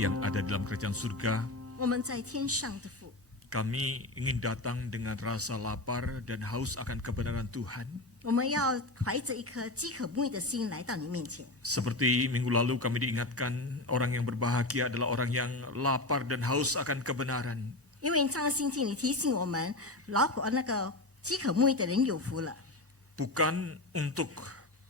yang ada dalam kerajaan surga, 我们在天上的父， kami ingin datang dengan rasa lapar dan haus akan kebenaran Tuhan. 我们要怀着一颗饥渴慕义的心来到你面前。 Seperti minggu lalu kami diingatkan, orang yang berbahagia adalah orang yang lapar dan haus akan kebenaran. 因为上个星期你提醒我们，饥渴慕义的人有福了。 Bukan untuk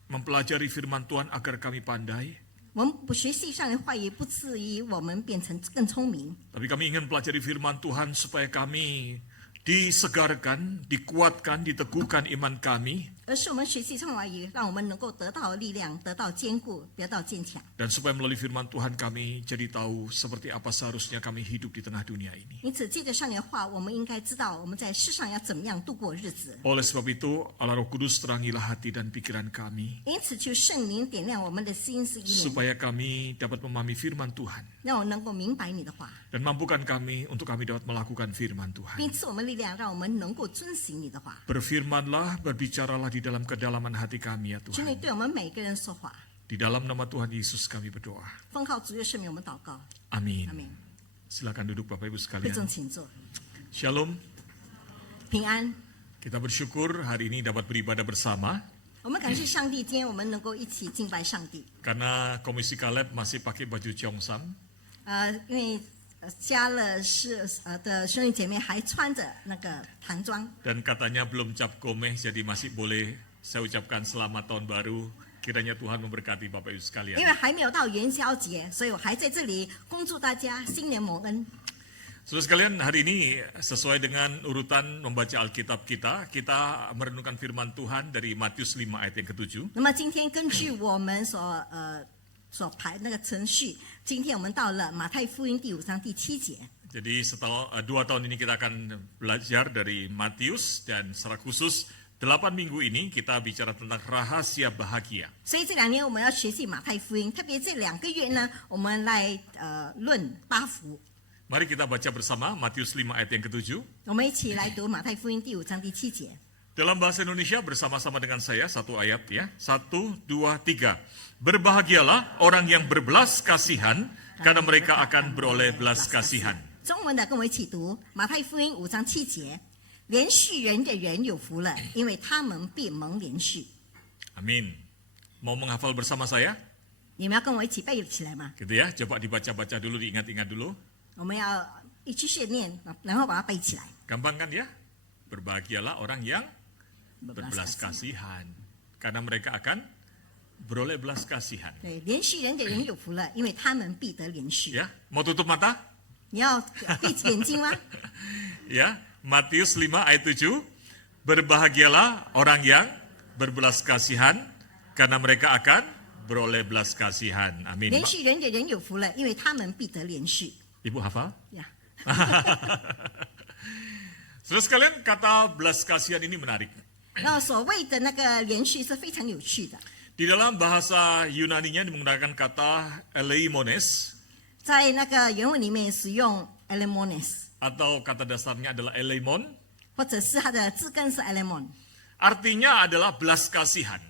mempelajari firman Tuhan agar kami pandai, 我们不学习上的话语，不至于我们变成更聪明， tapi kami ingin pelajari firman Tuhan supaya kami disegarkan, dikuatkan, diteguhkan iman kami, 而是我们学习上话语，让我们能够得到力量，得到坚固，得到坚强。 dan supaya melalui firman Tuhan kami jadi tahu seperti apa seharusnya kami hidup di tengah dunia ini. 因此，借着上帝的话，我们应该知道我们在世上要怎么样度过日子。 Oleh sebab itu, Allah Roh Kudus terangilah hati dan pikiran kami, 因此，求圣灵点亮我们的心思意念， supaya kami dapat memahami firman Tuhan, 让我能够明白你的话， dan mampukan kami untuk kami dapat melakukan firman Tuhan. 并赐我们力量，让我们能够遵行你的话。 Berfirmanlah, berbicaralah di dalam kedalaman hati kami ya 求你 Tuhan. 对我们每个人说话。 Di dalam nama Tuhan Yesus kami berdoa. 奉靠主耶稣名，我们祷告。 Amin. 阿门。 Silakan duduk Bapak Ibu 会 sekalian. 众请坐。 Shalom. 平安。 Kita bersyukur hari ini dapat beribadah bersama 我们感谢上帝，今天我们能够一起敬拜上帝。 karena Komisi Kaleb masih pakai baju Cheongsam. 因为加勒的兄弟姐妹还穿着那个唐装， Dan katanya belum cap gomeh, jadi masih boleh saya ucapkan selamat tahun baru. Kiranya Tuhan memberkati Bapak Ibu 因 sekalian. 为还没有到元宵节，所以我还在这里恭祝大家新年蒙恩。 Saudara sekalian, hari ini sesuai dengan urutan membaca Alkitab kita merenungkan firman Tuhan dari Matius 5 ayat yang ke-7. 那么今天根据我们所排那个程序，今天我们到了马太福音第5章第7节。 Jadi setelah 2 tahun ini kita akan belajar dari Matius, dan secara khusus 8 minggu ini kita bicara tentang rahasia bahagia. 所以这2年我们要学习马太福音，特别这2个月呢，我们来论八福。 Mari kita baca bersama Matius 5 ayat yang ke-7. 我们一起来读马太福音第5章第7节。 Dalam bahasa Indonesia bersama-sama dengan saya satu ayat ya. 1, 2, 3. Berbahagialah orang yang berbelas kasihan, karena mereka akan beroleh belas kasihan. 中文的跟我一起读马太福音5章7节，连续人的人有福了，因为他们必蒙连续。 Amin. Mau menghafal bersama saya? 你们要跟我一起背起来吗？ Gitu ya. Coba dibaca-baca dulu, diingat-ingat dulu. 我们要一起训练，然后把它背起来。 Gampang kan ya? Berbahagialah orang yang berbelas kasihan, karena mereka akan beroleh belas kasihan. 对，连续人的人有福了，因为他们必得连续。 Ya, mau tutup mata? 你要闭眼睛吗？ Ya, Matius 5 ayat 7. Berbahagialah orang yang berbelas kasihan, karena mereka akan beroleh belas kasihan. Amin. 连续人的人有福了，因为他们必得连续。 Ibu hafal? 呀， Saudara sekalian, kata belas kasihan ini menarik. 那所谓的那个连续是非常有趣的。 Di dalam bahasa Yunaninya menggunakan kata eleimones, 在那个原文里面使用 elemones， atau kata dasarnya adalah eleimon, 或者是它的字根是 elemon， artinya adalah belas kasihan.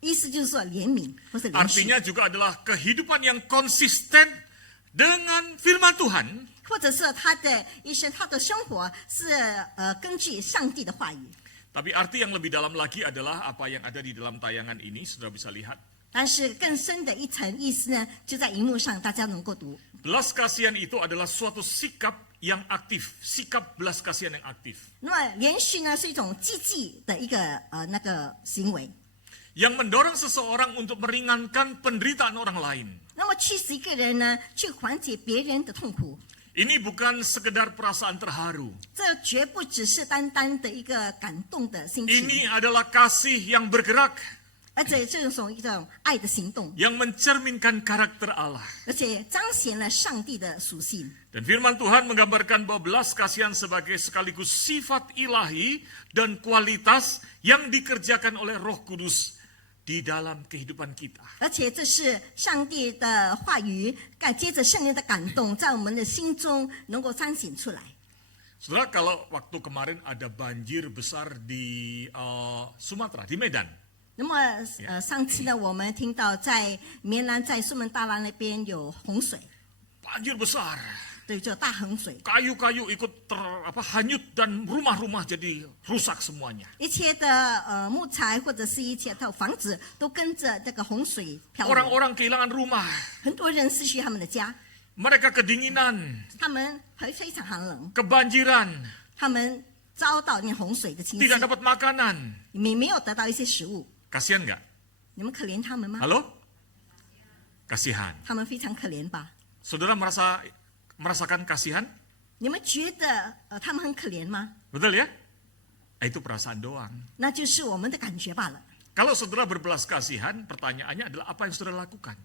意思就是说怜悯或是连续， Artinya juga adalah kehidupan yang konsisten dengan firman Tuhan, 或者是他的一生，他的生活是根据上帝的话语。 tapi arti yang lebih dalam lagi adalah apa yang ada di dalam tayangan ini, saudara bisa lihat. 但是更深的一层意思呢，就在荧幕上，大家能够读。 Belas kasihan itu adalah suatu sikap yang aktif, sikap belas kasihan yang aktif, 那么连续呢是一种积极的一个那个行为， yang mendorong seseorang untuk meringankan penderitaan orang lain. 那么驱使一个人呢去缓解别人的痛苦。 Ini bukan sekedar perasaan terharu. 这绝不只是单单的一个感动的心情， Ini adalah kasih yang bergerak, 而且这种一种爱的行动， yang mencerminkan karakter Allah. 而且彰显了上帝的属性。 Dan firman Tuhan menggambarkan bahwa belas kasihan sebagai sekaligus sifat ilahi dan kualitas yang dikerjakan oleh Roh Kudus di dalam kehidupan kita. 而且这是上帝的话语，接着圣灵的感动，在我们的心中能够彰显出来。 Saudara, kalau waktu kemarin ada banjir besar di Sumatera, di Medan. 那么上次呢，我们听到在棉兰在苏门答腊那边有洪水， banjir besar. 对，就大洪水， Kayu-kayu ikut hanyut dan rumah-rumah jadi rusak semuanya. 一切的木材或者是一切的房子都跟着这个洪水漂流， Orang-orang kehilangan rumah. 很多人失去他们的家， Mereka kedinginan, 他们非常寒冷， kebanjiran, 他们遭到那洪水的侵袭， tidak dapat makanan. 你们没有得到一些食物， Kasihan nggak? 你们可怜他们吗？ Halo? Kasihan. 他们非常可怜吧？ Saudara merasakan kasihan? 你们觉得他们很可怜吗？ Betul ya? Itu perasaan doang. 那就是我们的感觉罢了。 Kalau saudara berbelas kasihan, pertanyaannya adalah apa yang saudara lakukan?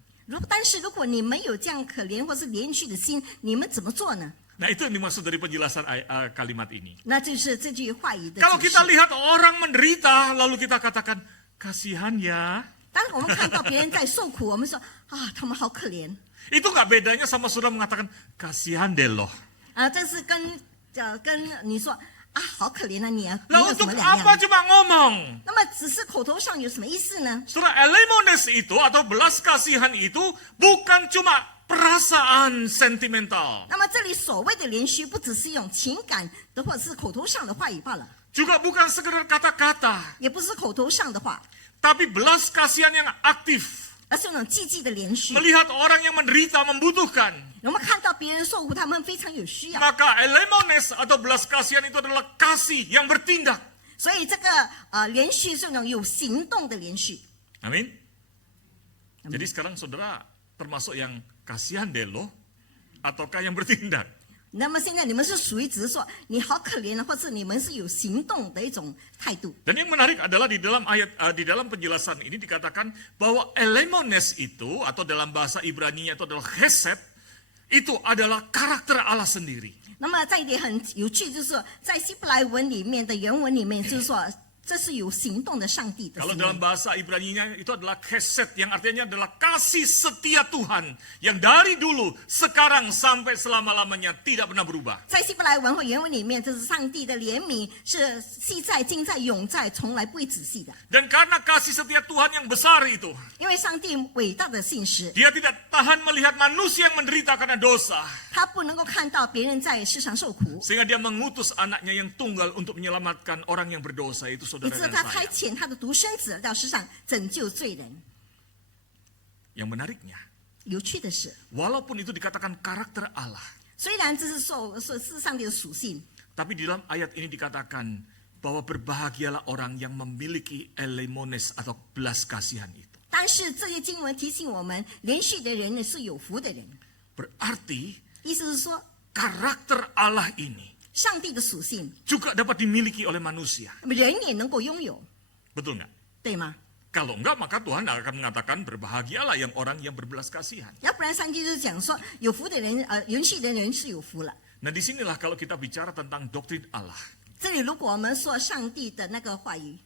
但是如果你们有这样可怜或是怜恤的心，你们怎么做呢？ Nah, itu yang dimaksud dari penjelasan kalimat ini. 那就是这句话语的 Kalau 解释 kita lihat orang menderita, lalu kita katakan, kasihan ya. 当我们看到别人在受苦，我们说啊，他们好可怜 Itu nggak bedanya sama saudara mengatakan, kasihan deh loh. 啊，这是跟你说啊，好可怜啊你啊，没 Lah 有什 untuk 么两 apa 样。 cuma ngomong? 那么只是口头上有什么意思呢？ Saudara, elemones itu atau belas kasihan itu bukan cuma perasaan sentimental. 那么这里所谓的连续，不只是一种情感的或者是口头上的话语罢了， Juga bukan sekedar kata-kata. 也不是口头上的话， Tapi belas kasihan yang aktif. 而是那种积极的连续。 Melihat orang yang menderita, membutuhkan. 我们看到别人受苦，他们非常有需要， Maka elemones atau belas kasihan itu adalah kasih yang bertindak. 所以这个连续是那种有行动的连续。 Amin. Jadi sekarang saudara termasuk yang kasihan deh loh, ataukah yang bertindak? 那么现在你们是属于只是说你好可怜啊，或是你们是有行动的一种态度。 Dan yang menarik adalah di dalam di dalam penjelasan ini dikatakan bahwa elemones itu atau dalam bahasa Ibrani-nya itu adalah chesed, itu adalah karakter Allah sendiri. 那么在一点很有趣，就是说在希伯来文里面的原文里面，就是说这是有行动的上帝的 Kalau 行 dalam 为。 bahasa Ibrani-nya itu adalah chesed yang artinya adalah kasih setia Tuhan yang dari dulu sekarang sampai selama-lamanya tidak pernah berubah. 在希伯来文或原文里面，这是上帝的怜悯，是昔在、今在、永在，从来不会止息的。 Dan karena kasih setia Tuhan yang besar itu, 因为上帝伟大的信实， dia tidak tahan melihat manusia yang menderita karena dosa. 他不能够看到别人在世上受苦， Sehingga dia mengutus anaknya yang tunggal untuk menyelamatkan orang yang berdosa itu 以 saudara 致 dan 他差 saya. 遣他的独生子来到世上拯救罪人。 Yang menariknya, 有趣的是， walaupun itu dikatakan karakter Allah, 虽然这是是上帝的属性， tapi di dalam ayat ini dikatakan bahwa berbahagialah orang yang memiliki elemones atau belas kasihan itu. 但是这些经文提醒我们，连续的人呢是有福的人。 Berarti 意思是说， karakter Allah ini 上帝的属性， juga dapat dimiliki oleh manusia. 人也能够拥有， Betul nggak? 对吗？ Kalau enggak, maka Tuhan akan mengatakan berbahagialah yang orang yang berbelas kasihan. 要不然上帝就讲说，有福的人，连续的人是有福了。 Nah disinilah kalau kita bicara tentang doktrin Allah. 这里如果我们说上帝的那个话语，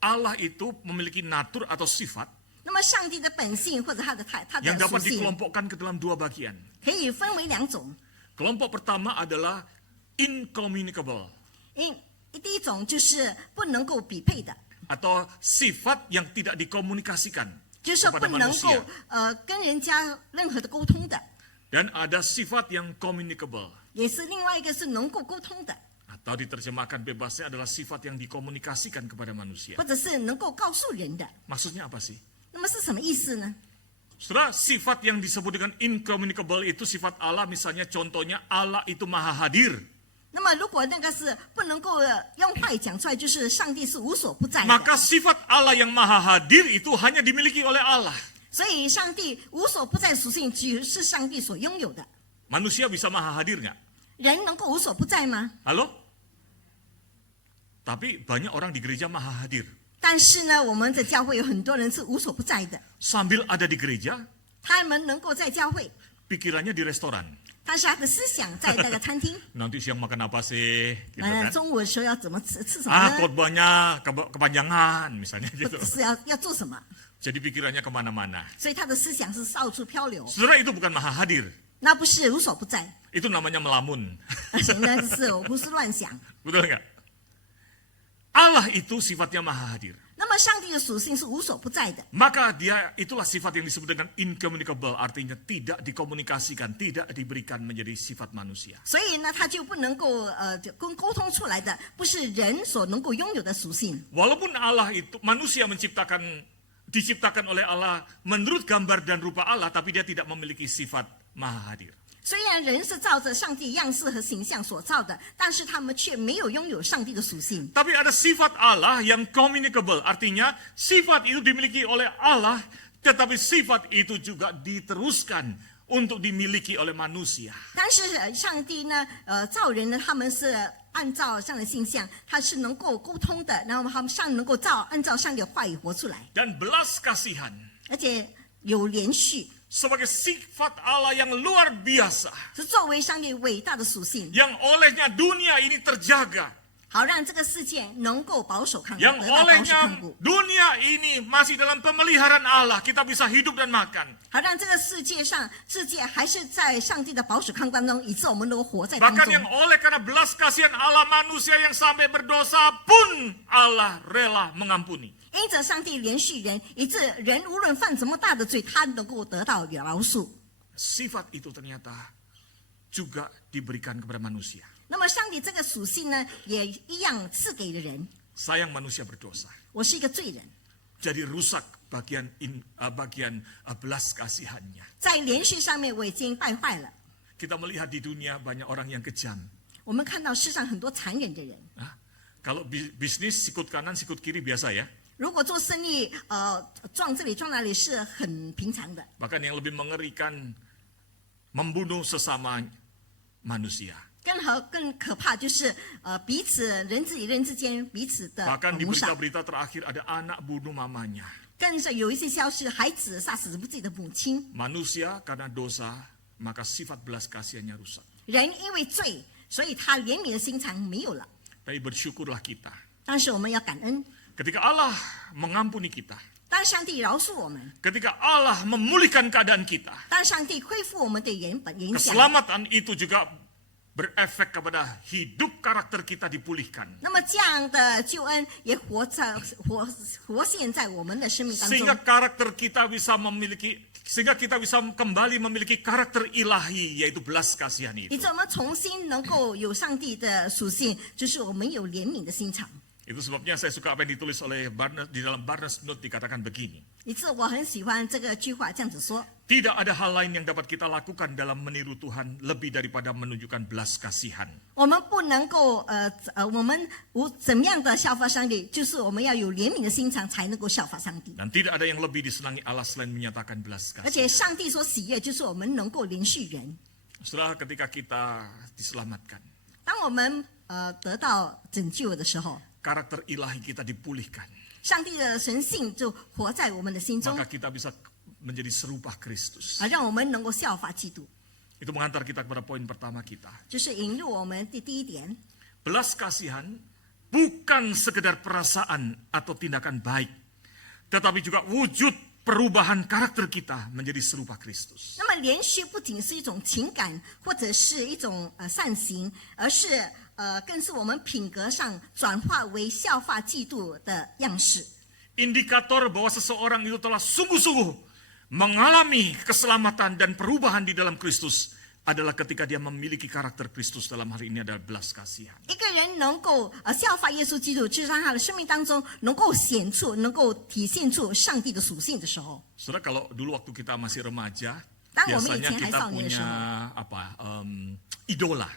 Allah itu memiliki natur atau sifat 那么上帝的本性或者他的属 yang dapat 性， dikelompokkan ke dalam dua bagian. 可以分为两种。 Kelompok pertama adalah incommunicable 第一种就是不能够匹配的， atau sifat yang tidak dikomunikasikan 就是说 kepada 不能够 manusia. 跟人家任何的沟通的， Dan ada sifat yang communicable 也是另外一个是能够沟通的， atau diterjemahkan bebasnya adalah sifat yang dikomunikasikan kepada manusia. 或者是能够告诉人的。 Maksudnya apa sih? 那么是什么意思呢？ Saudara, sifat yang disebut dengan incommunicable itu sifat Allah, misalnya contohnya Allah itu maha hadir. 那么如果那个是不能够用话语讲出来，就是上帝是无所不在的。 Maka sifat Allah yang maha hadir itu hanya dimiliki oleh Allah. 所以上帝无所不在的属性只是上帝所拥有的。 Manusia bisa maha hadir nggak? 人能够无所不在吗？ Halo? Tapi banyak orang di gereja maha hadir. 但是呢，我们的教会有很多人是无所不在的， Sambil ada di gereja, 他们能够在教会， pikirannya di restoran. 但是他的思想在那个餐厅。 Nanti siang makan apa sih? Gitu kan. 中午的时候要怎么吃什么 Ah, 呢？ khotbahnya kepanjangan misalnya 或 gitu. 者是要做什么？ Jadi pikirannya kemana-mana. 所以他的思想是到处漂流， Saudara, itu bukan maha hadir. 那不是无所不在， Itu namanya melamun. 而且那是胡思乱想。 Betul nggak? Allah itu sifatnya maha hadir. 那那么上帝的属性是无所不在的， Maka itulah sifat yang disebut dengan incommunicable, artinya tidak dikomunikasikan, tidak diberikan menjadi sifat manusia. 所以呢，他就不能够沟通出来的，不是人所能够拥有的属性。 Walaupun Allah itu manusia diciptakan oleh Allah menurut gambar dan rupa Allah, tapi dia tidak memiliki sifat maha hadir. 虽然人是照着上帝样式和形象所造的，但是他们却没有拥有上帝的属性。 Tapi ada sifat Allah yang communicable, artinya sifat itu dimiliki oleh Allah, tetapi sifat itu juga diteruskan untuk dimiliki oleh manusia. 但是上帝呢，造人呢，他们是按照上帝的形象，他是能够沟通的，然后他们能够按照上帝的话语活出来， Dan belas kasihan 而且有连续， sebagai sifat Allah yang luar biasa, 是作为上帝伟大的属性， yang olehnya dunia ini terjaga, 好让这个世界能够保守看顾， yang 得到保守看 olehnya 顾， dunia ini masih dalam pemeliharaan Allah, kita bisa hidup dan makan. 好让这个世界还是在上帝的保守看顾当中，以致我们能够活在当 Bahkan 中。 yang oleh karena belas kasihan Allah manusia yang sampai berdosa pun Allah rela mengampuni. 因着上帝连续人，以致人无论犯怎么大的罪，他能够得到饶恕。 Sifat itu ternyata juga diberikan kepada manusia. 那么上帝这个属性呢，也一样赐给了人。 Sayang manusia berdosa. 我是一个罪人， Jadi rusak bagian belas kasihannya. 在连续上面我已经败坏了。 Kita melihat di dunia banyak orang yang kejam. 我们看到世上很多残忍的人， Kalau bisnis sikut kanan sikut kiri biasa ya. 如果做生意，撞这里撞那里是很平常的。 Bahkan yang lebih mengerikan membunuh sesama manusia. 更可怕就是彼此人与人之间彼此的 Bahkan di 谋杀， berita-berita terakhir ada anak bunuh mamanya. 更是有一些消息，孩子杀死自己的母亲。 Manusia karena dosa, maka sifat belas kasihannya rusak. 人因为罪，所以他怜悯的心肠没有了。 Tapi bersyukurlah kita. 但是我们要感恩， Ketika Allah mengampuni kita, 当上帝饶恕我们， ketika Allah memulihkan keadaan kita, 当上帝恢复我们的原想， keselamatan itu juga berefek kepada hidup karakter kita dipulihkan. 那么这样的救恩也活现在我们的生命当 Sehingga 中， karakter kita bisa kembali memiliki karakter ilahi, yaitu belas kasihan 以 itu. 致我们重新能够有上帝的属性，就是我们有怜悯的心肠。 Itu sebabnya saya suka apa yang ditulis oleh Barnes, di dalam Barnes Note dikatakan begini. 以致我很喜欢这个句话，这样子说： Tidak ada hal lain yang dapat kita lakukan dalam meniru Tuhan lebih daripada menunjukkan belas kasihan. 我们不能够我们怎么样的效法上帝，就是我们要有怜悯的心肠，才能够效法上帝。 Dan tidak ada yang lebih disenangi Allah selain menyatakan belas 而 kasih. 且上帝所喜悦，就是我们能够连续人。 Setelah ketika kita diselamatkan, 当我们得到拯救的时候， karakter ilahi kita dipulihkan, 上帝的神性就活在我们的心中， maka kita bisa menjadi serupa Kristus. 让我们能够效法基督。 Itu mengantar kita kepada poin pertama kita. 就是引入我们的第一点， Belas kasihan bukan sekedar perasaan atau tindakan baik, tetapi juga wujud perubahan karakter kita menjadi serupa Kristus. 那么连续不仅是一种情感或者是一种善行，而是更是我们品格上转化为效法基督的样式。 Indikator bahwa seseorang itu telah sungguh-sungguh mengalami keselamatan dan perubahan di dalam Kristus adalah ketika dia memiliki karakter Kristus, dalam hal ini adalah belas kasihan. 一个人能够效法耶稣基督，就是在他的生命当中能够显出、能够体现出上帝的属性的时候。 Saudara, kalau dulu waktu kita masih remaja, 当我们以 biasanya 前还 kita 少年的时 punya 候， idola.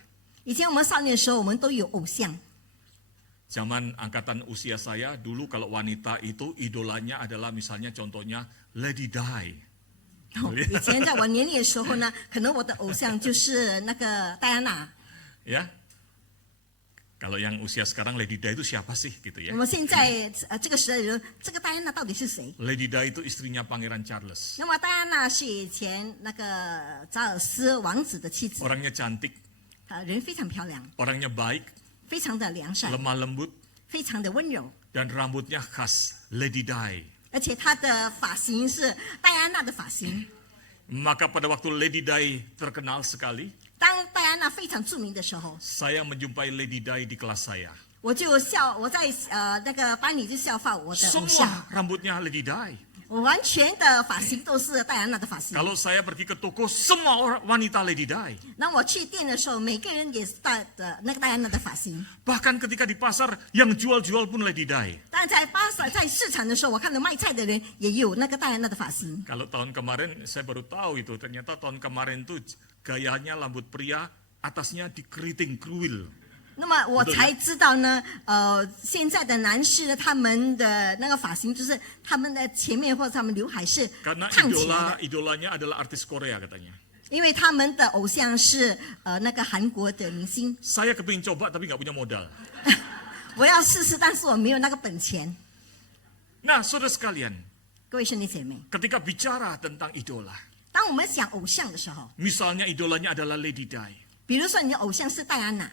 以前我们少年的时候，我们都有偶像。 Zaman angkatan usia saya, dulu kalau wanita itu idolanya adalah misalnya contohnya Lady Di. 以前在我年龄的时候呢，可能我的偶像就是那个戴安娜。 Ya, kalau yang usia sekarang Lady Di itu siapa sih gitu ya? 我们现在这个时代的人，这个戴安娜到底是谁？ Lady Di itu istrinya Pangeran Charles. 那么戴安娜是以前那个查尔斯王子的妻子， Orangnya cantik, 人非常漂亮， orangnya baik, 非常的良善， lemah lembut, 非常的温柔， dan rambutnya khas Lady Di. 而且她的发型是戴安娜的发型。 Maka pada waktu Lady Di terkenal sekali, 当戴安娜非常著名的时候， saya menjumpai Lady Di di kelas saya. 我在那个班里就效法我的偶像， Semua rambutnya Lady Di. 我完全的发型都是戴安娜的发型。 Kalau saya pergi ke toko, semua orang wanita Lady Di. 那我去店的时候，每个人也是戴的那个戴安娜的发型。 Bahkan ketika di pasar, yang jual-jual pun Lady Di. 但在市场的时候，我看到卖菜的人也有那个戴安娜的发型。 Kalau tahun kemarin, saya baru tahu itu. Ternyata tahun kemarin tuh gayanya rambut pria, atasnya dikeriting kruil. 那么我才知道呢，现在的男士呢，他们的那个发型就是他们的前面或者他们刘海是 Karena 烫起来的， idolanya adalah artis Korea katanya. 因为他们的偶像是那个韩国的明星。 Saya kepingin coba tapi nggak punya modal. 我要试试，但是我没有那个本钱。 Nah, saudara sekalian, 各位兄弟姐妹， ketika bicara tentang idola, 当我们讲偶像的时候， misalnya idolanya adalah Lady Di. 比如说你的偶像是戴安娜，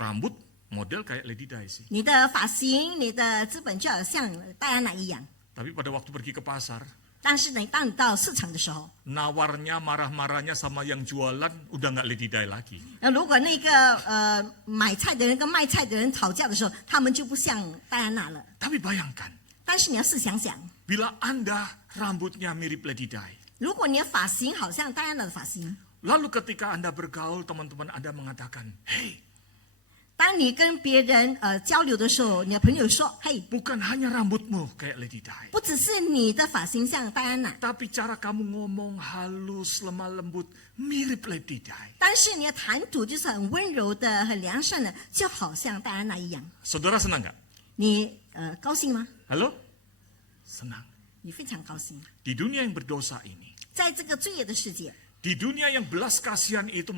Rambut model kayak Lady Di sih. 你的发型、你的资本就好像戴安娜一样。 Tapi pada waktu pergi ke pasar, 但是呢，当你到市场的时候， nawarnya, marah-marahnya sama yang jualan udah nggak Lady Di lagi. 如果那个买菜的人跟卖菜的人吵架的时候，他们就不像戴安娜了。 Tapi bayangkan, 但是你要试想想， bila Anda rambutnya mirip Lady Di, 如果你的发型好像戴安娜的发型， lalu ketika Anda bergaul, teman-teman Anda mengatakan, "Hei, 当你跟别人交流的时候，你的朋友说：“嘿， bukan hanya rambutmu kayak Lady Di, 不只是你的发型像戴安娜， tapi cara kamu ngomong halus, lemah lembut, mirip Lady Di." 但是你的谈吐就是很温柔的、很良善的，就好像戴安娜一样。 Saudara senang nggak? 你高兴吗？ Halo? Senang. 你非常高兴。 Di dunia yang berdosa ini, 在这个罪恶的世界， di dunia yang belas kasihan itu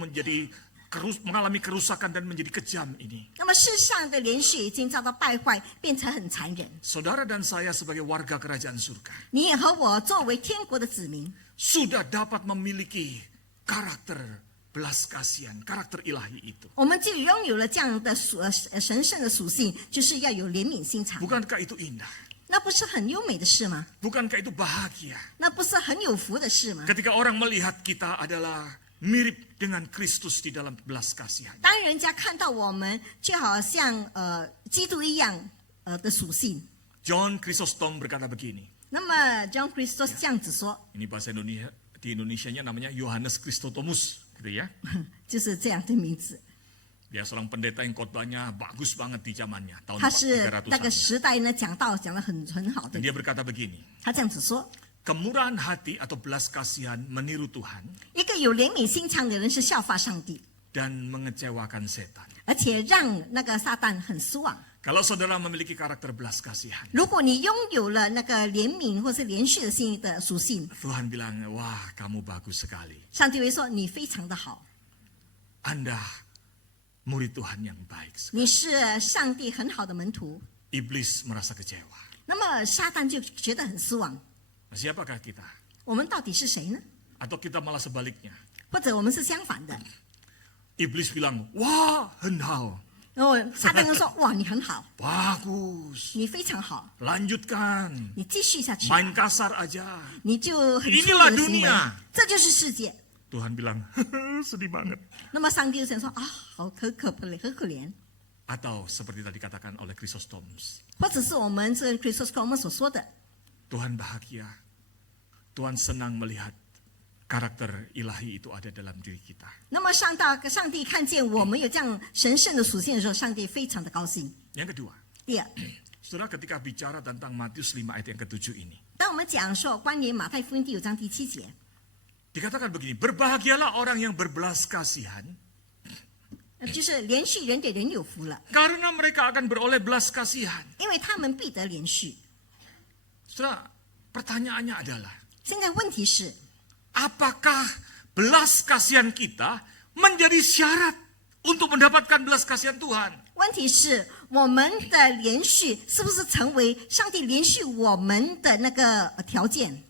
mengalami kerusakan dan menjadi kejam ini, 那么世上的连续已经遭到败坏，变成很残忍。 saudara dan saya sebagai warga kerajaan surga 你也和我作为天国的子民， sudah dapat memiliki karakter belas kasihan, karakter ilahi itu. 我们就拥有了这样的神圣的属性，就是要有怜悯心肠。 Bukankah itu indah? 那不是很优美的事吗？ Bukankah itu bahagia? 那不是很有福的事吗？ Ketika orang melihat kita adalah mirip dengan Kristus di dalam belas kasihan. 当人家看到我们，就好像基督一样的属性。 John Chrysostom berkata begini. 那么 John Christos 这样子说， Ini bahasa Indonesia, di Indonesianya namanya Yohanes Chrysostomus, gitu ya. 就是这样的名字。 Dia seorang pendeta yang khotbahnya bagus banget di zamannya, tahun 他是那个 300-an. 时代呢讲道讲得很好的 Dan。dia berkata begini, 他这样子说， kemurahan hati atau belas kasihan meniru Tuhan 一个有怜悯心肠的人是效法上帝， dan mengecewakan setan. 而且让那个撒旦很失望。 Kalau saudara memiliki karakter belas kasihan, 如果你拥有了那个怜悯或是连续的心的属性， Tuhan bilang, wah kamu bagus sekali. 上帝会说你非常的好， Anda murid Tuhan yang baik. 你是上帝很好的门徒。 Iblis merasa kecewa. 那么撒旦就觉得很失望。 Nah, siapakah kita? 我们到底是谁呢？ Atau kita malah sebaliknya? 或者我们是相反的？ Iblis bilang, wah henhal, 然后撒旦就说：“哇，你很好， bagus, 你非常好， lanjutkan, 你继续下去， main kasar aja. 你就很粗 Inilah 鲁的行为 dunia， 这就是世界。” Tuhan bilang, sedih banget. 那么上帝就想说：“啊，好可怜。” Atau seperti tadi katakan oleh Chrysostomus, 或者是我们这 Christos 我们所说的， Tuhan bahagia, Tuhan senang melihat karakter ilahi itu ada dalam diri kita. 那么上帝看见我们有这样神圣的属性的时候，上帝非常的高兴。 Yang kedua, 第二， saudara ketika bicara tentang Matius 5 ayat yang ke-7 ini, 当我们讲说关于马太福音第9章第7节， dikatakan begini, berbahagialah orang yang berbelas kasihan, 就是连续人给人有福了， karena mereka akan beroleh belas kasihan. 因为他们必得连续。 Saudara, pertanyaannya adalah, 现在问题是， apakah belas kasihan kita menjadi syarat untuk mendapatkan belas kasihan Tuhan? 问题是我们的连续是不是成为上帝连续我们的那个条件？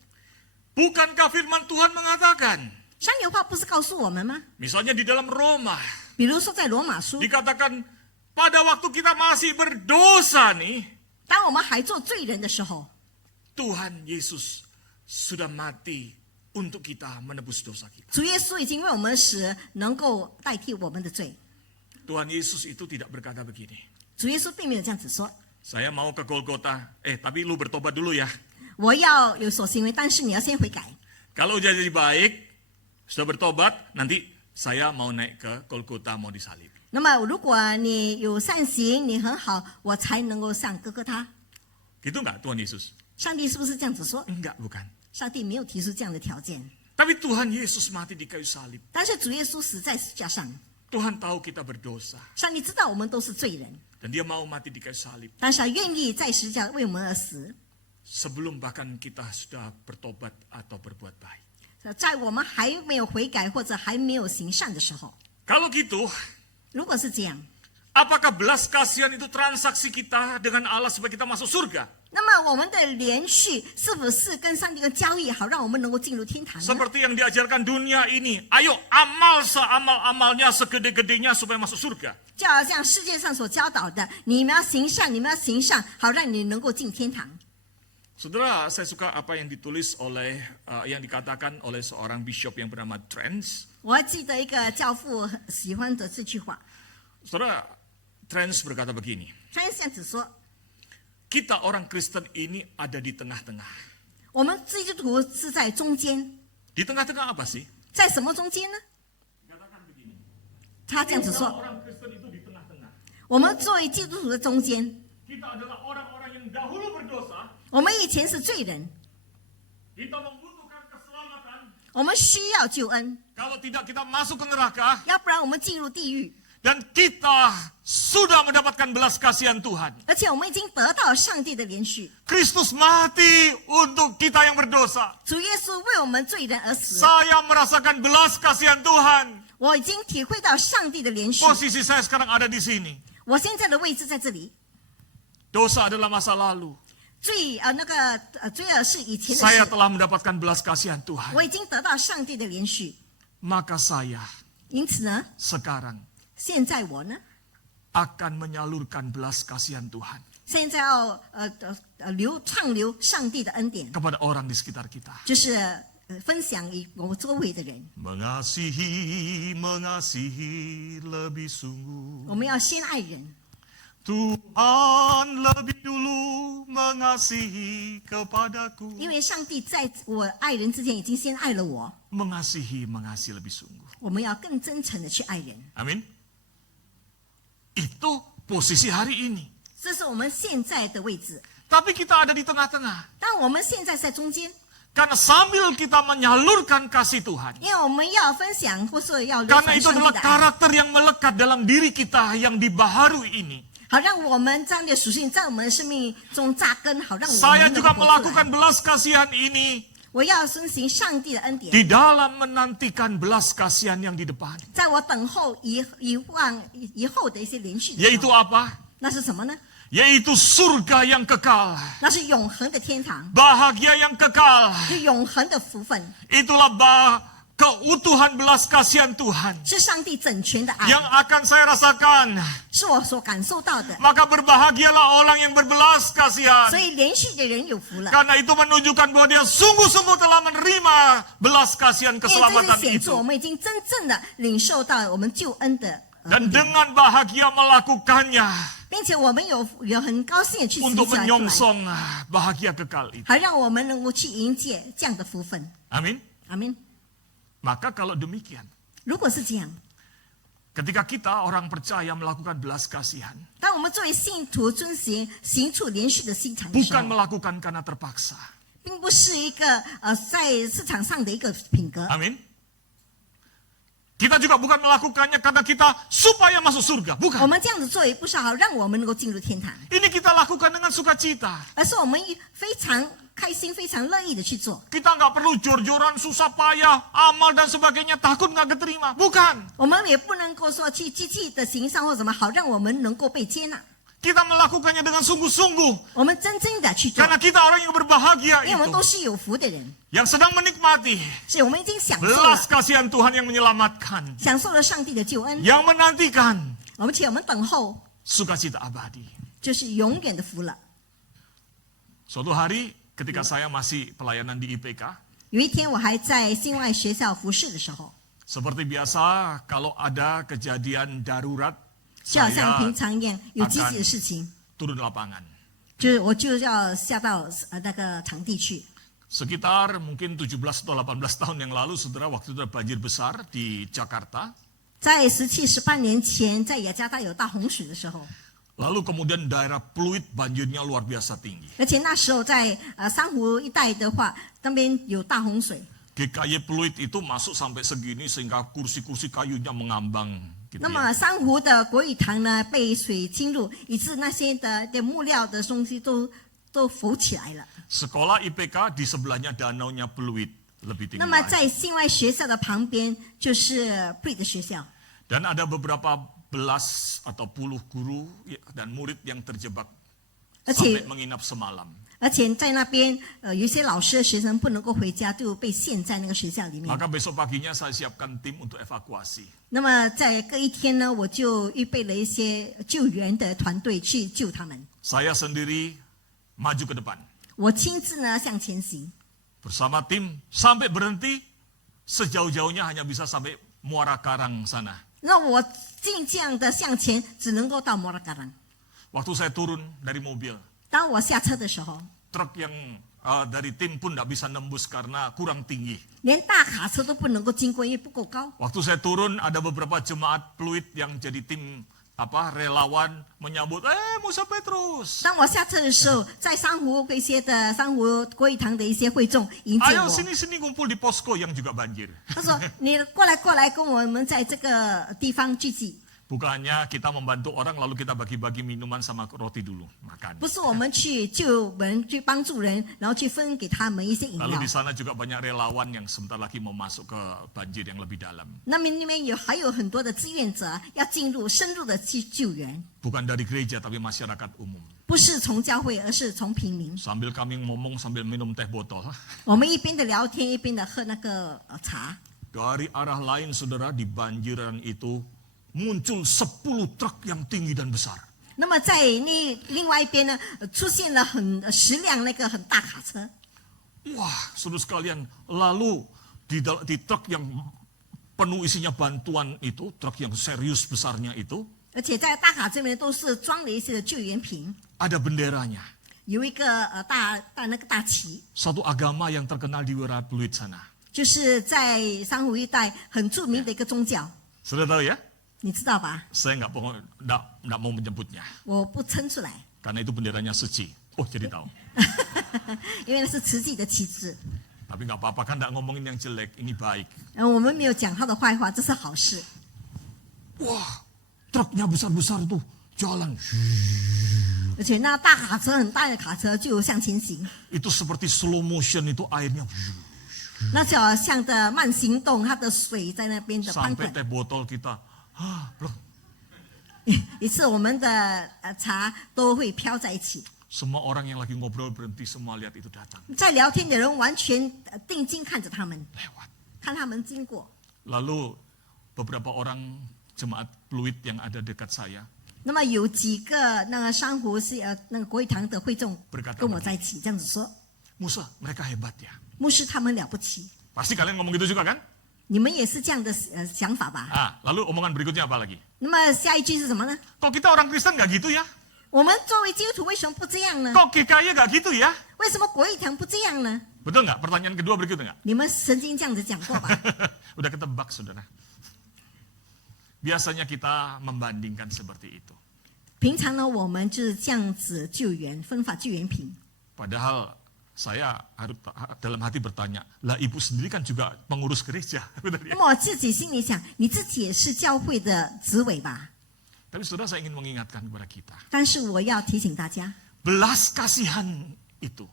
Bukankah firman Tuhan mengatakan, 上帝的话不是告诉我们吗？ misalnya di dalam Roma, 比如说在罗马书， dikatakan pada waktu kita masih berdosa nih, 当我们还做罪人的时候， Tuhan Yesus sudah mati untuk kita menebus dosa kita. 主耶稣已经为我们死，能够代替我们的罪。Tuhan Yesus itu tidak berkata begini. 主耶稣并没有这样子说， Saya mau ke Golgota, tapi lu bertobat dulu ya. 我要有所行为，但是你要先悔改。 Kalau udah jadi baik, sudah bertobat, nanti saya mau naik ke Golgota, mau disalib. 那么如果你有善行，你很好，我才能够上哥哥他。 Gitu nggak Tuhan Yesus? 上帝是不是这样子说？ Enggak, bukan. 上帝没有提出这样的条件， Tapi Tuhan Yesus mati di kayu salib. 但是主耶稣死在十架上， Tuhan tahu kita berdosa. 上帝知道我们都是罪人， Dan dia mau mati di kayu salib. 但是他愿意在十架为我们而死， Sebelum bahkan kita sudah bertobat atau berbuat baik. 在我们还没有悔改或者还没有行善的时候。 Kalau gitu, 如果是这样， apakah belas kasihan itu transaksi kita dengan Allah supaya kita masuk surga? 那么我们的连续是不是跟上帝的交易，好让我们能够进入天堂呢？ Seperti yang diajarkan dunia ini. Ayo amal seamal-amalnya, segede-gedenya supaya masuk surga. 就好像世界上所教导的，你们要行善，你们要行善，好让你能够进天堂。 Saudara, saya suka apa yang ditulis oleh, yang dikatakan oleh seorang bishop yang bernama Trent. 我还记得一个教父喜欢的这句话， Saudara, Trent berkata begini. 他是这样子说： Kita orang Kristen ini ada di tengah-tengah. 我们基督徒是在中间， Di tengah-tengah apa sih? 在什么中间呢？ Katakan begini. 他这样子 Kita 说： orang Kristen itu di tengah-tengah. 我们作为基督徒的中间， Kita adalah orang-orang yang dahulu berdosa. 我们以前是罪人， Kita membutuhkan keselamatan. 我们需要救恩， Kalau tidak kita masuk ke neraka. 要不然我们进入地狱。 Dan kita sudah mendapatkan belas kasihan Tuhan. 而且我们已经得到上帝的连续， Kristus mati untuk kita yang berdosa. 主耶稣为我们罪人而死。 Saya merasakan belas kasihan Tuhan. 我已经体会到上帝的连续。 Posisi saya sekarang ada di sini. 我现在的位置在这里， Dosa adalah masa lalu. 罪恶是以前的 Saya 事， telah mendapatkan belas kasihan Tuhan. 我已经得到上帝的连续。 Maka saya 因此呢， sekarang 现在我呢， akan menyalurkan belas kasihan Tuhan 现在要畅流上帝的恩典， kepada orang di sekitar kita. 就是分享给我们周围的人。 Mengasihi lebih sungguh. 我们要先爱人， Tuhan lebih dulu mengasihi kepadaku. 因为上帝在我爱人之前已经先爱了我。 Mengasihi lebih sungguh. 我们要更真诚的去爱人， Amin. Itu posisi hari ini. 这是我们现在的位置。 Tapi kita ada di tengah-tengah. 但我们现在在中间， Karena sambil kita menyalurkan kasih Tuhan. 因为我们要分享或是要流 Karena 传 itu 上帝 adalah 的爱， karakter yang melekat dalam diri kita yang dibaharui ini. 好让我们这样的属性在我们的生命中扎根，好让我 Saya 们能 juga 够活出 melakukan 来。 belas kasihan ini 我要遵行上帝的恩典， di dalam menantikan belas kasihan yang di depan. 在我等候以后的一些连续的时 Yaitu 候， apa? 那是什么呢？ Yaitu surga yang kekal. 那是永恒的天堂， Bahagia yang kekal. 是永恒的福分， Itulah keutuhan belas kasihan Tuhan 是上帝整全的爱， yang akan saya rasakan. 是我所感受到的。 Maka berbahagialah orang yang berbelas 所 kasihan. 以连续的人有福了， Karena itu menunjukkan bahwa dia sungguh-sungguh telah menerima belas kasihan 因为这 keselamatan 是显著，我 itu. 们已经真正的领受到我们救恩的， Dan dengan bahagia melakukannya 并且我们有很高兴的去行 untuk 出来出来， menyongsong bahagia kekal itu. 还让我们能够去迎接这样的福分。 Amin. 阿门。 Maka kalau demikian, 如果是这样， ketika kita orang percaya melakukan belas kasihan, 当我们作为信徒行处连续的心肠的时 bukan 候， melakukan karena terpaksa. 并不是一个在市场上的一个品格。 Amin. Kita juga bukan melakukannya karena kita supaya masuk surga, 我 bukan. 们这样子做也不是好让我们能够进入天堂， Ini kita lakukan dengan sukacita. 而是我们非常开心、非常乐意的去做。 Kita nggak perlu jor-joran, susah payah, amal dan sebagainya, takut nggak keterima, bukan. 我们也不能够说去积极的行善或什么，好让我们能够被接纳。 Kita melakukannya dengan sungguh-sungguh 我们真正的去做， karena kita orang yang berbahagia 因为我们都 itu, 是有福的人， yang sedang menikmati 所以我们已经享受了 belas kasihan Tuhan yang menyelamatkan, 享受了上帝的救恩， yang menantikan 而且我们等候 sukacita abadi. 就是永远的福了。 Suatu hari ketika saya masih pelayanan di IPK, 有一天我还在新外学校服侍的时候， seperti biasa kalau ada kejadian darurat 就好像 Saya 平常一样，有积极的 akan 事情， turun lapangan. 我就要下到那个场地去。 Sekitar mungkin 17 atau 18 tahun yang lalu, saudara, waktu itu ada banjir besar di Jakarta. 在17、18年前，在雅加达有大洪水的时候， Lalu kemudian daerah Pluit banjirnya luar biasa tinggi. 而且那时候在珊瑚一带的话，那边有大洪水。 GKY Pluit itu masuk sampai segini sehingga kursi-kursi kayunya mengambang. Gitu 那 ya. 么珊瑚的国语堂呢被水侵入，以致那些的木料的东西都浮起来了。 Sekolah IPK di sebelahnya danaunya Pluit lebih tinggi 那么 lagi. 在信外学校的旁边就是 Pluit 的学校， Dan ada beberapa belas atau puluh guru dan murid yang terjebak 而 sampai 且 menginap semalam. 而且在那边有一些老师的学生不能够回家，就被陷在那个学校里面。 Maka besok paginya saya siapkan tim untuk evakuasi. 那么在隔一天呢，我就预备了一些救援的团队去救他们。 Saya sendiri maju ke depan. 我亲自呢向前行， Bersama tim sampai berhenti sejauh-jauhnya hanya bisa sampai Muara Karang sana. 那我尽量的向前，只能够到摩拉嘎兰。 Waktu saya turun dari mobil, 当我下车的时候， truk yang dari tim pun tidak bisa nembus karena kurang tinggi. 连大卡车都不能够经过，因为不够高。 Waktu saya turun ada beberapa jemaat Pluit yang jadi tim relawan menyambut, Musa Petrus. 当我下车的时候，在珊瑚一些的珊瑚国语堂的一些会众迎接 Ayo 我。 sini ngumpul di posko yang juga banjir. 他说：“你过来，跟我们在这个地方聚集。 Bukannya kita membantu orang lalu kita bagi-bagi minuman sama roti dulu, makan. 不是我们去救人、去帮助人，然后去分给他们一些饮 Lalu 料 di。sana juga banyak relawan yang sebentar lagi mau masuk ke banjir yang lebih dalam. 那么那边还有很多的志愿者要深入的去救援， Bukan dari gereja tapi masyarakat umum. 不是从教会，而是从平民。 Sambil kami ngomong sambil minum teh botol. 我们一边的聊天，一边的喝那个茶。 Dari arah lain saudara di banjiran itu muncul 10 truk yang tinggi dan besar. 那么在另外一边呢，出现了10辆那个很大卡车。 Wah, saudara sekalian, lalu di truk yang penuh isinya bantuan itu, truk yang serius besarnya itu, 而且在大卡车里面都是装了一些的救援瓶， ada benderanya. 有一个那个大旗， Satu agama yang terkenal di wilayah Pluit sana. 就是在珊瑚一带很著名的一个宗教， Sudah tahu ya? 你知道吧？ Saya nggak mau menyebutnya. 我不称出来， Karena itu benderanya suci. Oh, jadi tahu. 因为那是慈济的旗帜。 Tapi nggak apa-apa kan nggak ngomongin yang jelek, ini baik. 我们没有讲他的坏话，这是好事。 Wah, truknya besar-besar tuh jalan. 而且那大卡车很大的卡车就向前行， Itu seperti slow motion itu airnya. 那就好像的慢行动，它的水在那边的翻 Sampai 滚。 teh botol kita. Loh, 一次我们的茶都会飘在一起， semua orang yang lagi ngobrol berhenti semua lihat itu datang. 在聊天的人完全定睛看着他们， Lewat. 看他们经过。 Lalu beberapa orang jemaat Pluit yang ada dekat saya 那么有几个那个珊瑚是那个国语堂的会众 berkata 跟我在一起，这样子说， Musa, mereka hebat ya. 牧师他们了不起， Pasti kalian ngomong gitu juga kan? 你们也是这样的想法吧？ Lalu omongan berikutnya apa lagi? 那么下一句是什么呢？ Kok kita orang Kristen nggak gitu ya? 我们作为基督徒为什么不这样呢？ Kok GKY nggak gitu ya? 为什么国语堂不这样呢？ Betul nggak? Pertanyaan kedua berikutnya nggak? 你们曾经这样子讲过吧？ Udah ketebak saudara. Biasanya kita membandingkan seperti itu. 平常呢，我们就是这样子救援，分发救援品。 Padahal saya harus dalam hati bertanya, lah ibu sendiri kan juga pengurus gereja. Benar 那 ya? 么我自己心里想，你自己也是教会的执委吧？ Tapi saudara saya ingin mengingatkan kepada kita. 但是我要提醒大家， Belas kasihan itu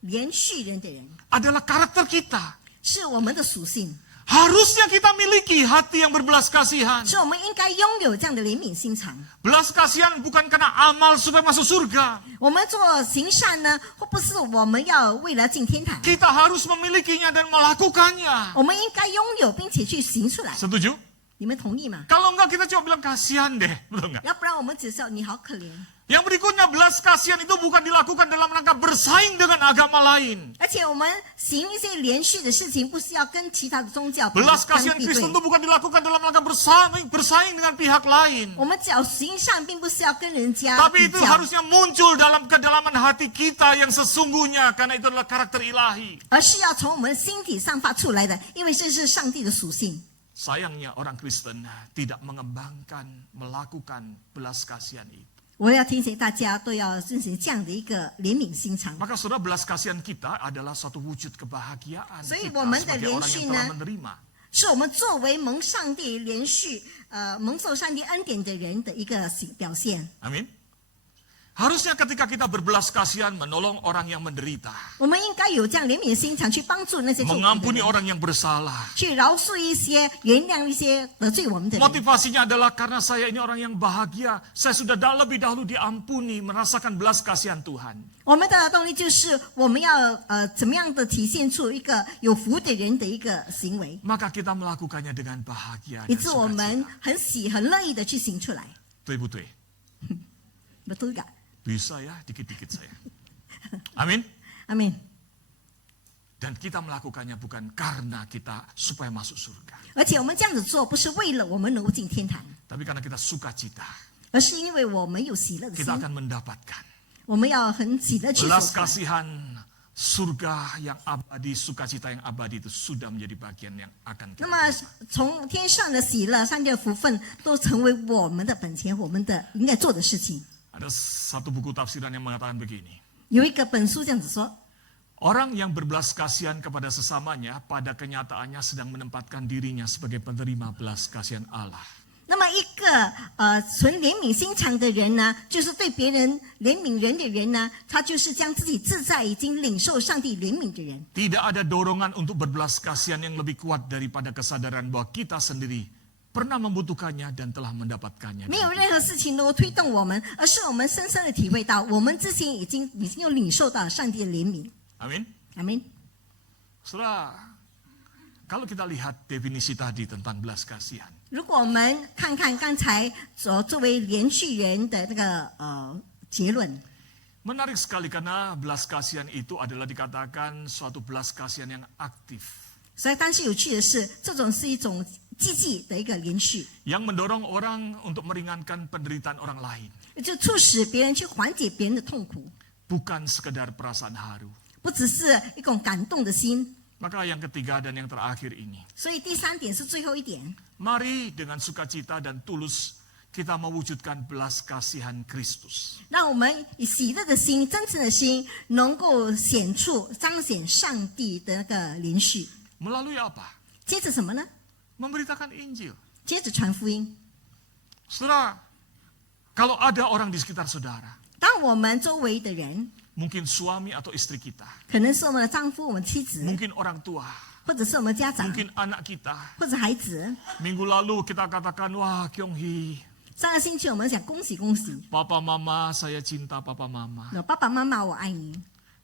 连续人的人 adalah karakter kita. 是我们的属性， Harusnya kita miliki hati yang berbelas kasihan. 是我们应该拥有这样的怜悯心肠。 Belas kasihan bukan karena amal supaya masuk surga. 我们做行善呢，或不是我们要为了进天堂， Kita harus memilikinya dan melakukannya. 我们应该拥有并且去行出来。 Setuju? 你们同意吗？ Kalau enggak kita cuma bilang kasihan deh, betul enggak? 要不然我们只是你好可怜。 Yang berikutnya belas kasihan itu bukan dilakukan dalam rangka bersaing dengan agama lain. 而且我们行行一些连续的事情，不是要跟其他的宗教 Belas 相 kasihan 比 Kristen 对。 itu bukan dilakukan dalam rangka bersaing dengan pihak lain. 我们脚行善，并不是要跟人家 Tapi 比 itu 较， harusnya muncul dalam kedalaman hati kita yang sesungguhnya, karena itu adalah karakter ilahi. 而是要从我们心体散发出来的，因为这是上帝的属性。 Sayangnya orang Kristen tidak mengembangkan, melakukan belas kasihan itu. 我要提醒大家，都要进行这样的一个怜悯心肠。 Maka saudara, belas kasihan kita adalah suatu wujud kebahagiaan Jadi, kita kita sebagai orang yang telah menerima. 是我们作为蒙上帝连续蒙受上帝恩典的人的一个表现。 Amin. Harusnya ketika kita berbelas kasihan menolong orang yang menderita, 我们应该有这样怜悯的心肠，去帮助那些痛苦的 mengampuni 人， orang yang bersalah. 去饶恕一些、原谅一些得罪我们的人。 Motivasinya adalah karena saya ini orang yang bahagia, saya sudah lebih dahulu diampuni, merasakan belas kasihan Tuhan. 我们的动力就是我们要怎么样的体现出一个有福的人的一个行为， Maka kita melakukannya dengan bahagia 以 dan 致我们 sukacita. 很乐意的去行出来。 Betul. Betul gak? Bisa ya, dikit-dikit saya. Amin. Amin. Dan kita melakukannya bukan karena kita supaya masuk surga, 而且我们这样子做，不是为了我们能够进天堂， tapi karena kita sukacita, 而是因为我们有喜乐的 kita 心， akan mendapatkan 我们要很喜乐去 belas 守。 kasihan surga yang abadi, sukacita yang abadi itu sudah menjadi bagian yang akan 那 kita 么 terima. 从天上的喜乐、上帝的福分，都成为我们的本钱，我们的应该做的事情。 Ada satu buku tafsiran yang mengatakan begini. 有一个本书这样子说， Orang yang berbelas kasihan kepada sesamanya pada kenyataannya sedang menempatkan dirinya sebagai penerima belas kasihan Allah. 那么一个存怜悯心肠的人呢，就是对别人怜悯人的人呢，他就是将自己自在已经领受上帝怜悯的人。 Tidak ada dorongan untuk berbelas kasihan yang lebih kuat daripada kesadaran bahwa kita sendiri pernah membutuhkannya dan telah mendapatkannya. 没有任何事情能够推动我们，而是我们深深的体会到，我们之前已经有领受到上帝的怜悯。 Amin. 阿门。 Saudara, kalau kita lihat definisi tadi tentang belas kasihan, 如果我们看看刚才作为连续人的那个结论， menarik sekali karena belas kasihan itu adalah dikatakan suatu belas kasihan yang aktif, 所以但是有趣的是，这种是一种积极的一个连续， yang mendorong orang untuk meringankan penderitaan orang lain, 就促使别人去缓解别人的痛苦， bukan sekedar perasaan haru. 不只是一种感动的心。 Maka yang ketiga dan yang terakhir ini, 所以第三点是最后一点， mari dengan sukacita dan tulus kita mewujudkan belas kasihan Kristus. 让我们以喜乐的心、真诚的心，能够彰显上帝的那个连续。 Melalui apa? 接着什么呢？ Memberitakan Injil. 接着传福音。 Saudara, kalau ada orang di sekitar saudara, 当我们周围的人， mungkin suami atau istri kita, 可能是我们的丈夫、我们妻子， mungkin orang tua, 或者是我们家长， mungkin anak kita. 或者孩子。 Minggu lalu kita katakan, wah Kyung-hee, 上个星期我们讲恭喜恭喜， papa mama, saya cinta papa mama. 爸爸妈妈我爱你。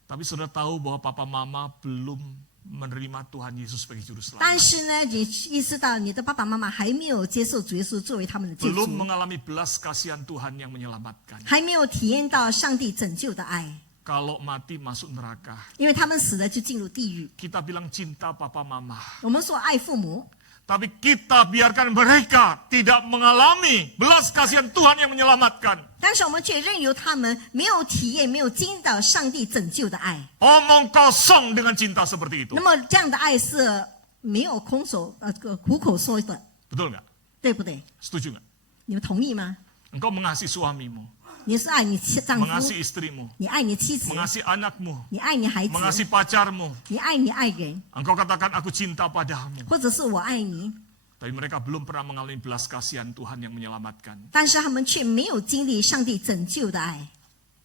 Tapi saudara tahu bahwa papa mama belum menerima Tuhan Yesus sebagai juru 但 selamat. 是呢，你意识到你的爸爸妈妈还没有接受主耶稣作为他们的救 Belum 主， mengalami belas kasihan Tuhan yang menyelamatkan. 还没有体验到上帝拯救的爱， Kalau mati masuk neraka, 因为他们死了就进入地狱。 kita bilang cinta papa mama. 我们说爱父母， Tapi kita biarkan mereka tidak mengalami belas kasihan Tuhan yang menyelamatkan. 但是我们却任由他们没有体验、没有经历到上帝拯救的爱。 Omong kosong dengan cinta seperti itu. 那么这样的爱是没有苦口说的， Betul nggak? 对不对？ Setuju nggak? 你们同意吗？ Engkau mengasihi suamimu, 你是爱你丈夫， mengasihi istrimu, 你爱你妻子， mengasihi anakmu, 你爱你孩子， mengasihi pacarmu. 你爱你爱人， Engkau katakan aku cinta padamu. 或者是我爱你， Tapi mereka belum pernah mengalami belas kasihan Tuhan yang menyelamatkan. 但是他们却没有经历上帝拯救的爱，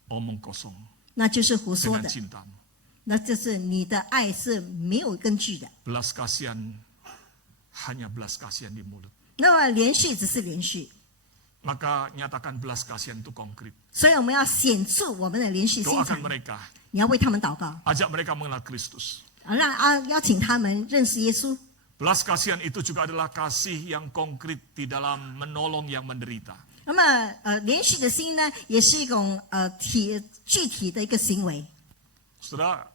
Omong kosong 那就是胡说 dengan 的， cintamu. 那就是你的爱是没有根据的。 Belas kasihan hanya belas kasihan di mulut. 那么连续只是连续， Maka nyatakan belas kasihan itu konkret. 所以我们要显出我们的连续心 Doakan 肠， mereka, 你要为他们祷告， ajak mereka mengenal Kristus. 邀请他们认识耶稣。 Belas kasihan itu juga adalah kasih yang konkret di dalam menolong yang menderita. 那么连续的心呢，也是一种具体的一个行为。 Saudara,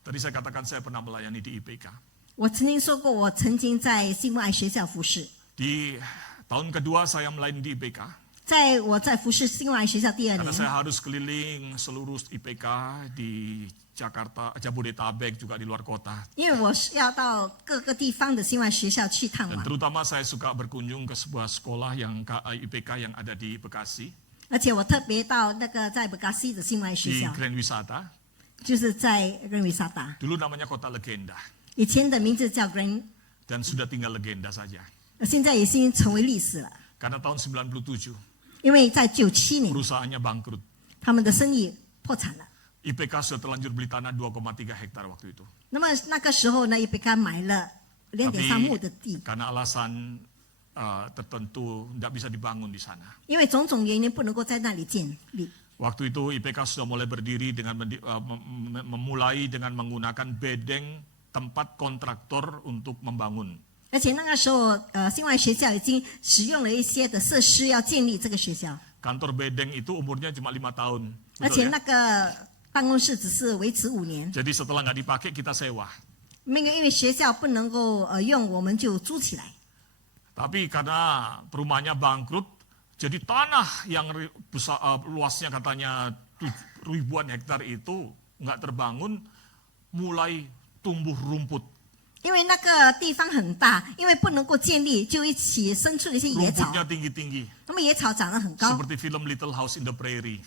Tadi saya katakan saya pernah melayani di IPK. 我曾经说过，我曾经在新外学校服侍。 Di tahun kedua saya melayani di IPK. 在我在服侍新外学校第2 Karena 年， saya harus keliling seluruh IPK di Jakarta, Jabodetabek, juga di luar kota. 因为我是要到各个地方的新外学校去探 Dan 望， terutama saya suka berkunjung ke sebuah sekolah yang IPK yang ada di Bekasi, 而且我特别到那个在布加西的新外学 di 校， Grand Wisata. 就是在任维萨达， Dulu namanya Kota Legenda 以前的名字叫 Grand， dan sudah tinggal legenda saja. 现在已经成为历史了。 Karena tahun 97 因为在97年， perusahaannya bangkrut. 他们的生意破产了。 IPK sudah terlanjur beli tanah 2,3 hektar waktu itu. 那么那个时候呢，也被他买了2.3亩的地， Karena alasan tertentu tidak bisa dibangun di sana. 因为种种原因不能够在那里建立。 Waktu itu IPK sudah mulai berdiri dengan memulai dengan menggunakan bedeng tempat kontraktor untuk membangun. 而且那个时候，新外学校已经使用了一些的设施要建立这个学校， Kantor bedeng itu umurnya cuma 5 tahun. 而 Betul 且 ya? 那个办公室只是维持5年， Jadi setelah nggak dipakai kita sewa. 因为学校不能够用，我们就租起来。 Tapi karena perumahannya bangkrut, jadi tanah yang besar, luasnya katanya ribuan hektar itu nggak terbangun, mulai tumbuh rumput. 因为那个地方很大，因为不能够建立，就一起生出了一些野草。 Rumputnya tinggi-tinggi, 那么野草长得很高， seperti film Little House in the Prairie.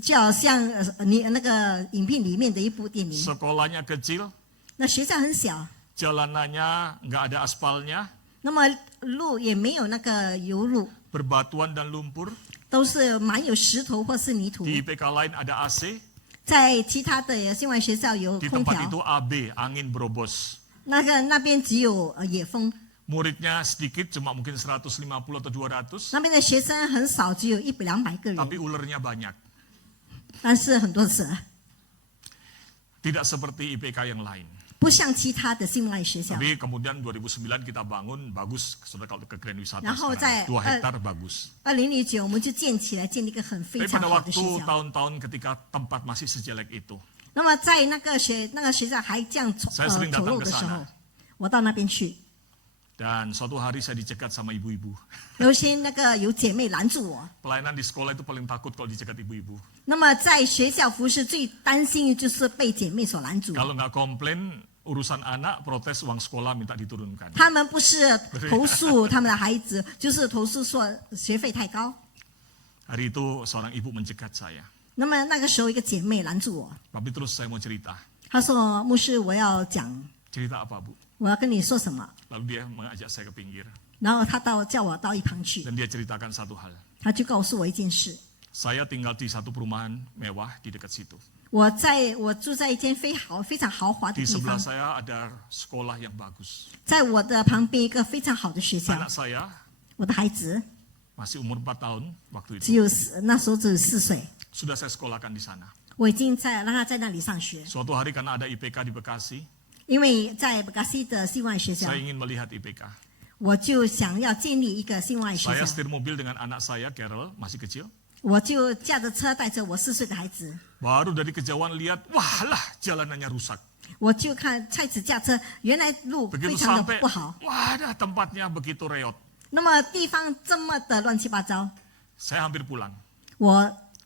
就好像你那个影片里面的一部电影。 Sekolahnya kecil, 那学校很小， jalanannya nggak ada aspalnya, 那么路也没有那个油路， berbatuan dan lumpur. 都是满有石头或是泥土。 Di IPK lain ada AC, 在其他的新外学校有 di 空 tempat 调， itu AB, angin berobos. 那边只有野风， Muridnya sedikit, cuma mungkin 150 atau 200, 那边的学生很少，只有100-200个人， tapi ulernya banyak. 但是很多蛇， Tidak seperti IPK yang lain. 不像其他的新外学校。 Tapi kemudian 2009 kita bangun, bagus. Saudara kalau ke Grand Wisata 然后 sekarang, 在 2 hektar bagus. 2009我们就建起来，建立一个很非 Tapi 常 pada 好的 waktu 学校。 tahun-tahun ketika tempat masih sejelek itu, 那么在那个学校还这样saya sering 丑 datang 陋 ke 的时候 sana.，我到那边去， dan suatu hari saya dicegat sama ibu-ibu. 有些有姐妹拦住我。 Pelayanan di sekolah itu paling takut kalau dicegat ibu-ibu. 那么在学校服侍最担心的就是被姐妹所拦阻。 Kalau nggak komplain, urusan anak, protes uang sekolah minta diturunkan. 他们不是投诉他们的孩子，就是投诉说学费太高。 Hari itu seorang ibu mencegat saya. 那么那个时候，一个姐妹拦住我， Tapi terus saya mau cerita. 她说：“牧师，我要讲， Cerita apa, Bu? 我要跟你说什么。 Lalu dia mengajak saya ke pinggir. ”然后她叫我到一旁去， Dan dia ceritakan satu hal. 她就告诉我一件事： Saya tinggal di satu perumahan mewah di dekat situ. 我住在一间非常豪华的 Di 地 sebelah 方， saya ada sekolah yang bagus. 在我的旁边一个非常好的学校。 Anak saya 我的孩子 masih umur 4 tahun waktu 只 itu. 有那时候只有4岁， Sudah saya sekolahkan di sana. 我已经让他在那里上学， Suatu hari karena ada IPK di Bekasi, 因为在布加西的新外学校 saya，ingin melihat IPK. 我就想要建立一个新外学 Saya 校。 setir mobil dengan anak saya, Carol, masih kecil. 我就驾着车带着我4岁的孩子， Baru dari kejauhan lihat, wah lah jalanannya rusak. 我就开始驾车，原来路 Begitu 非常的 sampai, 不好， wah dah tempatnya begitu reot. 那么地方这么的乱七八糟， Saya hampir pulang.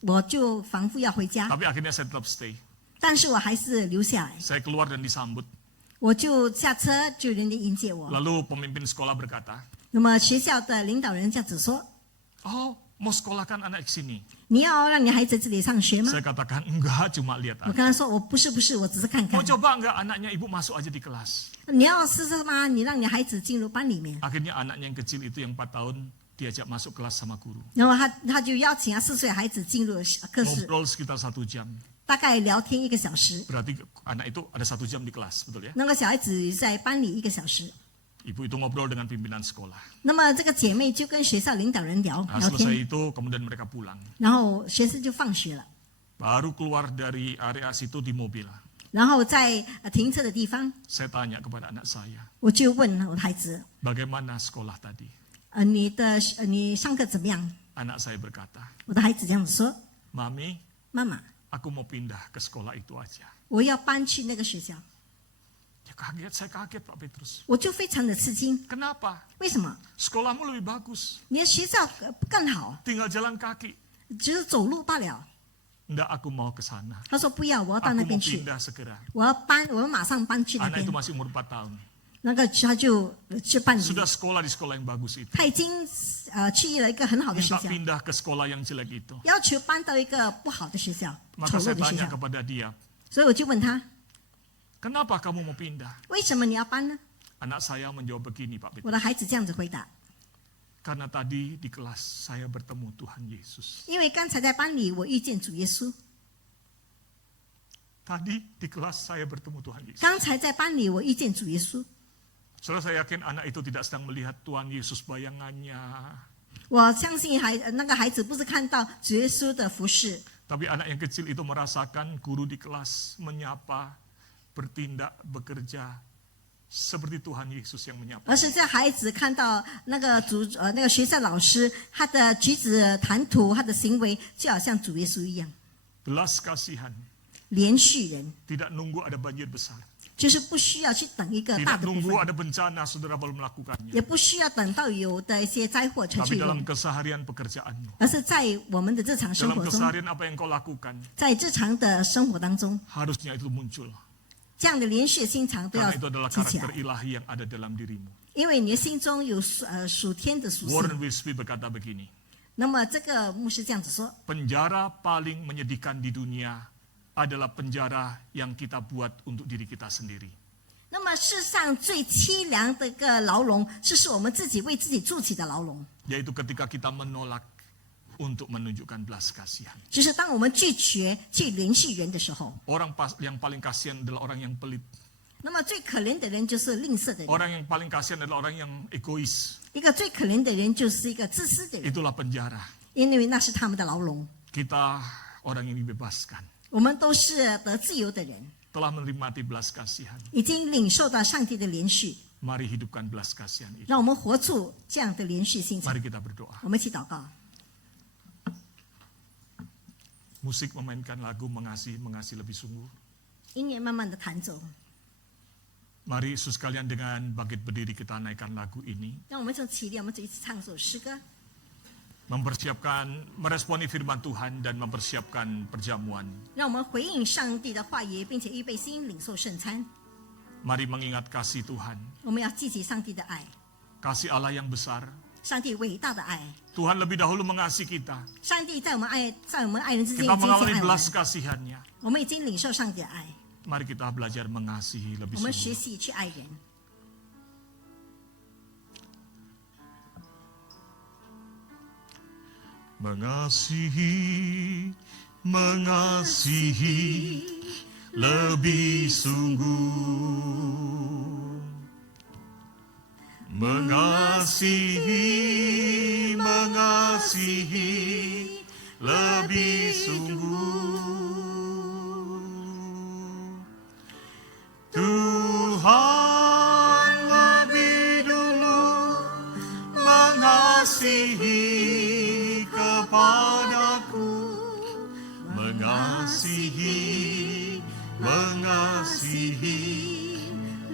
我就仿佛要回家， Tapi akhirnya saya tetap stay. 但是我还是留下来， Saya keluar dan disambut. 我就下车，就人家迎接我。 Lalu pemimpin sekolah berkata, 那么学校的领导人这样子说 oh mau sekolahkan anak di sini?：“ 你要让你孩子这里上学吗 Saya katakan, enggak, cuma lihat？” 我跟他说：“我不是，我只是看看 Mau。coba enggak anaknya ibu masuk aja di kelas? 你要试试吗？你让你孩子进入班里面。” Akhirnya anaknya yang kecil itu yang 4 tahun diajak masuk kelas sama guru. 然后他就邀请他4岁的孩子进入课室， Ngobrol sekitar 1 jam. 大概聊天1个小时。 Berarti anak itu ada 1 jam di kelas, betul ya? 那个小孩子在班里1个小时。 Ibu itu ngobrol dengan pimpinan sekolah. 那么这个姐妹就跟学校领导人聊 Nah, selesai 天， itu kemudian mereka pulang. 然后学生就放学了， Baru keluar dari area situ di mobil. 然后在停车的地方， Saya tanya kepada anak saya, 我就问我的孩子：“ bagaimana sekolah tadi? 你上课怎么样 Anak saya berkata, ？”我的孩子这样子说 Mami,：“ 妈妈， aku mau pindah ke sekolah itu aja. 我要搬去那个学校。 Ya kaget, saya kaget Pak Petrus. 我就非常的吃惊， Kenapa? 为什么？ Sekolahmu lebih bagus, 你的学校更好， tinggal jalan kaki. 只是走路罢了。 Enggak, aku mau ke sana. 他说不要，我要到 Aku 那 mau 边去， pindah segera. 我要马上搬去那 Anak 边 itu。masih umur 4 tahun. 那个他就去办理， Sudah sekolah di sekolah yang bagus itu. 他已经去了一个很好的学 Minta 校， pindah ke sekolah yang jelek itu. 要求搬到一个不好的学校， Maka 丑陋 saya 的学 tanya 校。 kepada dia, 所以我就问他， kenapa kamu mau pindah? 为什么你要搬呢？ Anak saya menjawab begini Pak Petrus. 我的孩子这样子回答， Karena tadi di kelas saya bertemu Tuhan Yesus. 因为刚才在班里我遇见主耶稣， Tadi di kelas saya bertemu Tuhan Yesus. 刚才在班里我遇见主耶稣。 Saudara, saya yakin anak itu tidak sedang melihat Tuhan Yesus bayangannya. 我相信那个孩子不是看到主耶稣的服饰， Tapi anak yang kecil itu merasakan guru di kelas menyapa, bertindak, bekerja seperti Tuhan Yesus yang menyapa. 而是这孩子看到那个学校老师他的举止谈吐，他的行为就好像主耶稣一样， Belas kasihan, 连续人， tidak nunggu ada banjir besar. 就是不需要去等一个大 Tidak 的部 nunggu 分， ada bencana saudara baru melakukannya. 也不需要等到有的一些灾祸才 Tapi 去 dalam 用， keseharian pekerjaanmu, 而是在我们的日常生 dalam 活中， keseharian apa yang kau lakukan, 在日常的生活当中， harusnya itu muncul. 这样的连续的心肠都要 Karena itu adalah 记起 karakter 来， ilahi yang ada dalam dirimu. 因为你的心中有属天的属性。 Warren Wiersbe berkata begini, 那么这个牧师这样子说， penjara paling menyedihkan di dunia adalah penjara yang kita buat untuk diri kita sendiri. 那么世上最凄凉的一个牢笼，是我们自己为自己筑起的牢笼。 Yaitu ketika kita menolak untuk menunjukkan belas kasihan. 就是当我们拒绝去联系人的时候， Orang yang paling kasihan adalah orang yang pelit. 那么最可怜的人就是吝啬的人， Orang yang paling kasihan adalah orang yang egois. 一个最可怜的人就是一个自私的人， Itulah penjara. 因为那是他们的牢笼。 Kita orang yang dibebaskan. 我们都是得自由的人， Telah menikmati belas kasihan. 已经领受到上帝的连续， Mari hidupkan belas kasihan itu. 让我们活出这样的连续心肠 Mari。kita berdoa. 我们一起祷告。 Musik memainkan lagu mengasihi lebih sungguh. 音乐慢慢的弹奏， Mari Yesus sekalian dengan bangkit berdiri kita naikkan lagu ini. 让我们就起立，我们就一起唱首诗歌， Mempersiapkan, meresponi firman Tuhan dan mempersiapkan perjamuan. 让我们回应上帝的话语，并且预备心领受圣餐。 Mari mengingat kasih Tuhan. 我们要记起上帝的爱， Kasih Allah yang besar. 上帝伟大的爱。 Tuhan lebih dahulu mengasihi kita. 上帝在我们爱人之间已 Kita 经先 mengalami 爱我 belas 们， kasihannya. 我们已经领受上帝的爱， Mari kita belajar mengasihi lebih 我们学 sungguh. 习去爱人。 Mengasihi lebih sungguh. Mengasihi lebih sungguh. Tuhan lebih dulu mengasihi kepadaku, mengasihi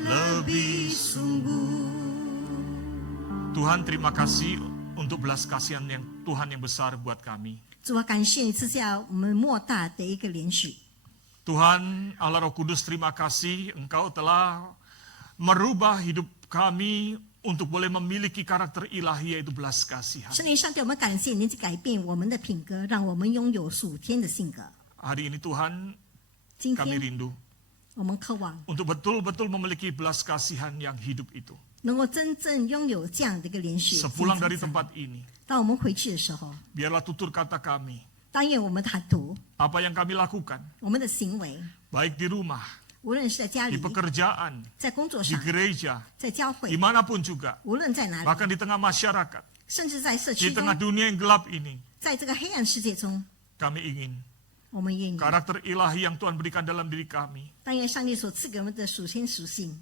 lebih sungguh. Tuhan, terima kasih untuk belas kasihan yang Tuhan yang besar buat kami. 主啊，感谢你赐下我们莫大的一个连续。 Tuhan Allah Roh Kudus, terima kasih Engkau telah merubah hidup kami untuk boleh memiliki karakter ilahi yaitu belas kasihan. 圣灵上帝，我们感谢你改变我们的品格，让我们拥有属天的性格。 Hari ini Tuhan, 今 kami 天 rindu 我们渴望 untuk betul-betul memiliki belas kasihan yang hidup itu. 能够真正拥有这样的一个连续。 Sepulang dari tempat ini, 当我们回去的时候， biarlah tutur kata kami, 但愿我们的谈吐、 apa yang kami lakukan, 我们的行为， baik di rumah, 无论是在家 di 里、 pekerjaan, 在工作 di 上、 gereja, 在教会， dimanapun juga, 无论在哪里， bahkan di tengah masyarakat, 甚至在社 di 区中 tengah，dunia yang gelap ini, 在这个黑暗世界中， kami ingin 我们愿意， karakter ilahi yang Tuhan berikan dalam diri kami 但愿上帝所赐给我们的属天属性，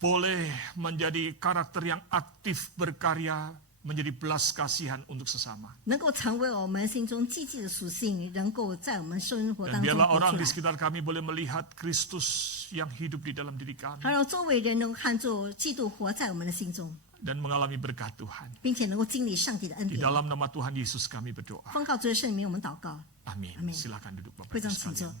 boleh menjadi karakter yang aktif berkarya menjadi belas kasihan untuk sesama. 能够成为我们心中积极的属性，能够在我们生活 Dan 当中 biarlah 活 orang 出 di 来。 sekitar kami boleh melihat Kristus yang hidup di dalam diri kami 还让周围人能够看作基督活在我们的心中， dan mengalami berkat Tuhan. 并且能够经历上帝的恩 Di 典。 dalam nama Tuhan Yesus kami berdoa. 奉靠主的圣名，我们祷告。 Amin. Amin. Silakan duduk Bapak 会 Ibu 长请坐。 sekalian.